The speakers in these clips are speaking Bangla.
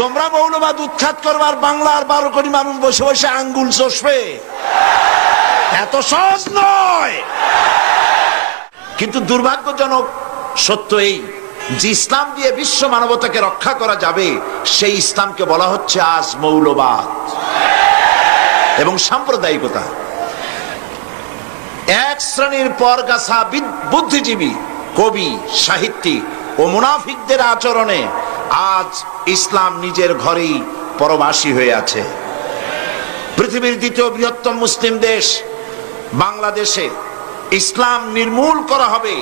তোমরা মৌলবাদ উৎখাত করবার বাংলার 12 কোটি মানুষ বসে বসে আঙ্গুল চষবে, এত সহজ নয়। কিন্তু দুর্ভাগ্যজনক সত্য এই যে ইসলাম দিয়ে বিশ্ব মানবতাকে রক্ষা করা যাবে, সেই ইসলামকে বলা হচ্ছে আজ মৌলবাদ এবং সাম্প্রদায়িকতা। এক শ্রেণীর পরগাছা বুদ্ধিজীবী, কবি, সাহিত্যিক ও মুনাফিকদের আচরণে আজ ইসলাম নিজের ঘরেই পরবাসী হয়ে আছে। পৃথিবীর দ্বিতীয় বৃহত্তম মুসলিম দেশ বাংলাদেশে ইসলাম নির্মূল করা হবে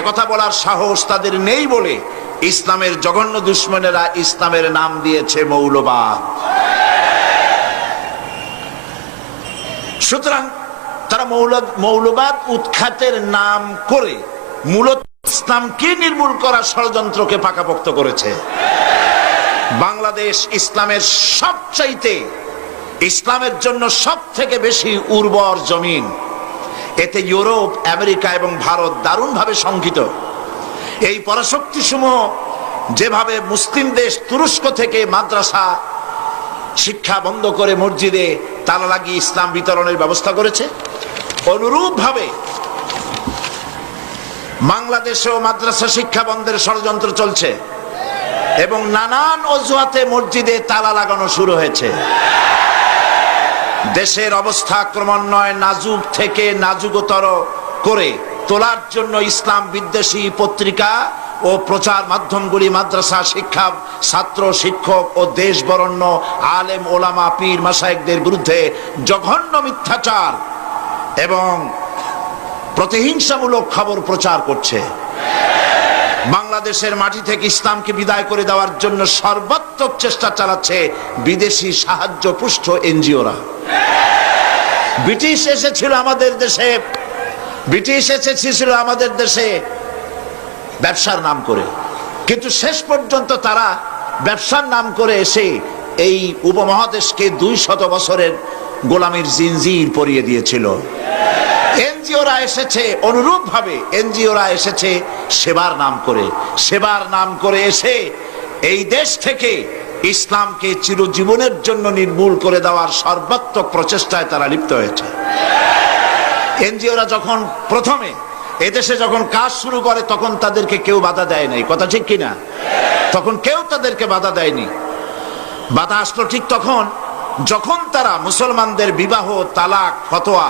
একথা বলার সাহস তাদের নেই বলে ইসলামের জঘন্য দুশ্মনেরা ইসলামের নাম দিয়েছে মৌলবাদ। সুতরাং তারা মৌলবাদ উৎখাতের নাম করে মূলত ইসলামকে নির্মূল করার ষড়যন্ত্রকে পাকাপোক্ত করেছে। বাংলাদেশ ইসলামের সবচাইতে, ইসলামের জন্য সব থেকে বেশি উর্বর জমিন। এতে ইউরোপ, আমেরিকা এবং ভারত দারুণভাবে শঙ্কিত। এই পরাশক্তি সমূহ যেভাবে মুসলিম দেশ তুরস্ক থেকে মাদ্রাসা শিক্ষা বন্ধ করে মসজিদে তালা লাগিয়ে ইসলাম বিতরণের ব্যবস্থা করেছে, অনুরূপ ভাবে বাংলাদেশেও মাদ্রাসা শিক্ষা বন্ধের ষড়যন্ত্র চলছে এবং নানান অজুহাতে মসজিদে তালা লাগানো শুরু হয়েছে। দেশের অবস্থা ক্রমান্বয়ে নাজুক থেকে নাজুকতর করে তোলার জন্য ইসলাম বিদ্বেষী পত্রিকা ও প্রচার মাধ্যমগুলি মাদ্রাসা শিক্ষা, ছাত্র, শিক্ষক ও দেশ বরণ্য আলেম, ওলামা, পীর, মাশায়েখদের বিরুদ্ধে জঘন্য মিথ্যাচার এবং প্রতিহিংসামূলক খবর প্রচার করছে। বাংলাদেশের মাটি থেকে ইসলামকে বিদায় করে দেওয়ার জন্য সর্বাত্মক চেষ্টা চালাচ্ছে বিদেশি সাহায্য পুষ্ট এনজিওরা। ব্রিটিশ এসেছিল আমাদের দেশে ব্যবসার নাম করে, কিন্তু শেষ পর্যন্ত তারা ব্যবসার নাম করে এসে এই উপমহাদেশকে 200 বছরের গোলামীর জিনজির পরিয়ে দিয়েছিল। এনজিওরা এসেছে অনুরূপ ভাবে, এনজিওরা এসেছে সেবার নাম করে এসে এই দেশ থেকে ইসলামকে চিরজীবনের জন্য নির্মূল করে দেওয়ার সর্বাত্মক প্রচেষ্টায় তারা লিপ্ত হয়েছে। এনজিওরা যখন প্রথমে এদেশে যখন কাজ শুরু করে তখন তাদেরকে কেউ বাধা দেয় নাই, কথা ঠিক কিনা? তখন কেউ তাদেরকে বাধা দেয়নি। বাধা আসলো ঠিক তখন যখন তারা মুসলমানদের বিবাহ, তালাক, ফতোয়া,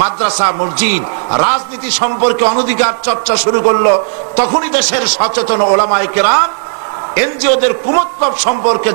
মাদ্রাসা, মসজিদ, রাজনীতি সম্পর্কে অনধিকার চর্চা শুরু করলো। তখনই দেশের সচেতন ওলামায়ে কেরাম এনজিওদের কুমতলব সম্পর্কে